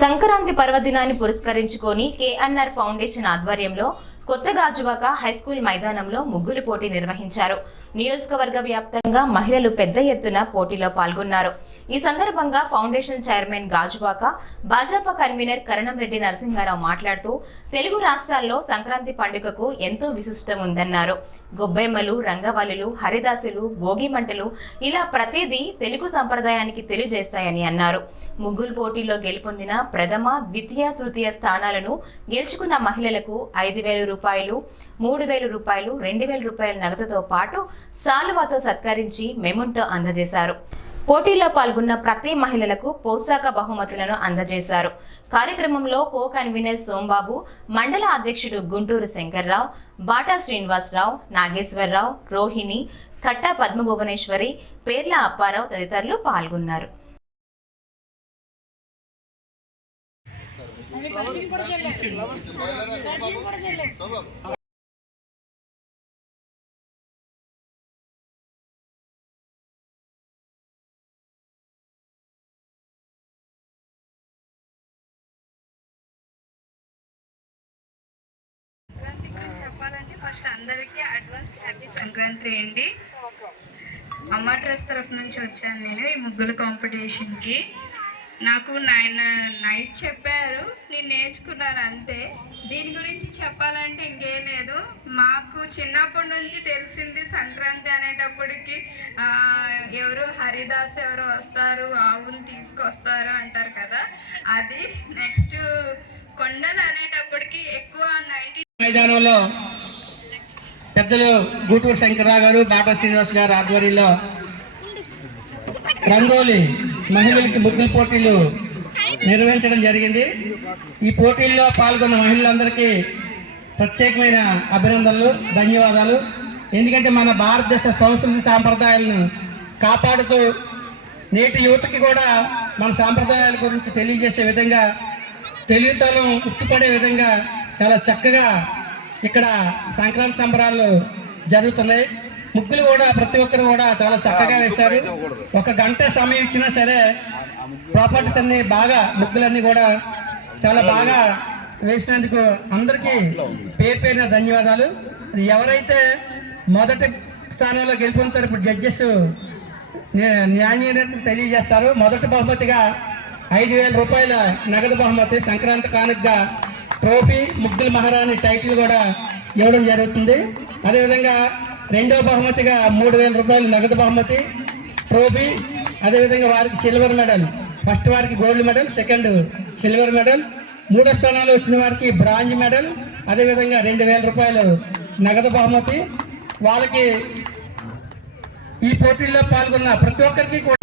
సంక్రాంతి పర్వదినాన్ని పురస్కరించుకొని KNR foundation ఆధ్వర్యంలో కొత్త గాజువాక హైస్కూల్ మైదానంలో ముగ్గులు పోటీ నిర్వహించారు. నియోజకవర్గ వ్యాప్తంగా మహిళలు పెద్ద ఎత్తున పోటీలో పాల్గొన్నారు. ఈ సందర్భంగా foundation chairman Gajuwaka Bhajapa convener Karanamreddy Narasimharao మాట్లాడుతూ తెలుగు రాష్ట్రాల్లో సంక్రాంతి పండుగకు ఎంతో విశిష్టం ఉందన్నారు. గొబ్బెమ్మలు, రంగవల్లులు, హరిదాసులు, భోగి మంటలు ఇలా ప్రతిదీ తెలుగు సంప్రదాయానికి తెలియజేస్తాయని అన్నారు. ముగ్గులు పోటీలో గెలుపొందిన ప్రథమ, ద్వితీయ, తృతీయ స్థానాలను గెలుచుకున్న మహిళలకు 5,000 రూపాయలు, 3,000 రూపాయలు, 2,000 రూపాయల నగదుతో పాటు సాలువాతో సత్కరించి మెమొంటో అందజేశారు. పోటీలో పాల్గొన్న ప్రతి మహిళలకు పోషాక బహుమతులను అందజేశారు. కార్యక్రమంలో కో కన్వీనర్ సోంబాబు, మండల అధ్యక్షుడు గుంటూరు శంకర్రావు, బాటా శ్రీనివాసరావు, నాగేశ్వరరావు, రోహిణి, కట్టా పద్మభువనేశ్వరి, పేర్ల అప్పారావు తదితరులు పాల్గొన్నారు. చెప్పాలంటే ఫస్ట్ అందరికీ అడ్వాన్స్ హ్యాపీ సంక్రాంతి అండి. అమ్మ ట్రస్ట్ తరఫు నుంచి వచ్చాను నేను ఈ ముగ్గుల కాంపిటీషన్కి. నాకు నైట్ చెప్పారు, నేను నేర్చుకున్నాను అంతే. దీని గురించి చెప్పాలంటే ఇంకేం లేదు. మాకు చిన్నప్పటి నుంచి తెలిసింది సంక్రాంతి అనేటప్పటికి ఎవరు హరిదాస్ ఎవరు వస్తారు, ఆవుని తీసుకొస్తారు అంటారు కదా, అది. నెక్స్ట్ కొండలు అనేటప్పటికి ఎక్కువ 90 మైదానంలో పెద్దలు గూటూరు శంకర్రావు గారు, బాటా శ్రీనివాస్ గారు ఆధ్వర్యంలో రంగోలి మహిళలకి ముగ్గుల పోటీలు నిర్వహించడం జరిగింది. ఈ పోటీల్లో పాల్గొన్న మహిళలందరికీ ప్రత్యేకమైన అభినందనలు, ధన్యవాదాలు. ఎందుకంటే మన భారతదేశ సంస్కృతి సాంప్రదాయాలను కాపాడుతూ నేటి యువతకి కూడా మన సాంప్రదాయాల గురించి తెలియజేసే విధంగా, తెలివితనం ఉట్టుపడే విధంగా చాలా చక్కగా ఇక్కడ సంక్రాంతి సంబరాలు జరుగుతున్నాయి. ముగ్గులు కూడా ప్రతి ఒక్కరు కూడా చాలా చక్కగా వేశారు. 1 గంట సమయం ఇచ్చినా సరే ప్రాపర్టీస్ అన్ని బాగా, ముగ్గులన్నీ కూడా చాలా బాగా వేసినందుకు అందరికీ పేరున ధన్యవాదాలు. ఎవరైతే మొదటి స్థానంలో గెలుపొందుతారో ఇప్పుడు జడ్జెస్ న్యాయ తెలియజేస్తారు. మొదటి బహుమతిగా 5,000 రూపాయల నగదు బహుమతి, సంక్రాంతి కానుకగా ట్రోఫీ, ముగ్గుల మహారాణి టైటిల్ కూడా ఇవ్వడం జరుగుతుంది. అదేవిధంగా రెండో బహుమతిగా 3,000 రూపాయలు నగదు బహుమతి, ట్రోఫీ, అదేవిధంగా వారికి సిల్వర్ మెడల్. ఫస్ట్ వారికి gold medal, second silver medal, మూడో స్థానాలు వచ్చిన వారికి బ్రాంజ్ మెడల్, అదేవిధంగా 2,000 రూపాయలు నగదు బహుమతి. వాళ్ళకి ఈ పోటీల్లో పాల్గొన్న ప్రతి ఒక్కరికి కూడా